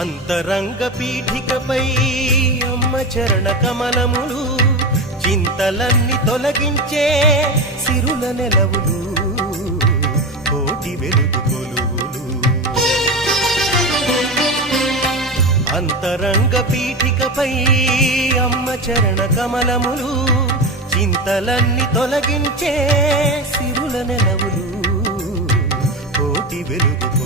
అంతరంగ పీఠికపై అమ్మ చరణ కమలములు చింతలన్నీ తొలగించే సిరుల నెలవులు కోటి వెలుగు కొలువులు అంతరంగ పీఠికపై అమ్మ చరణ కమలములు చింతలన్నీ తొలగించే సిరుల నెలవులు కోటి వెలుగు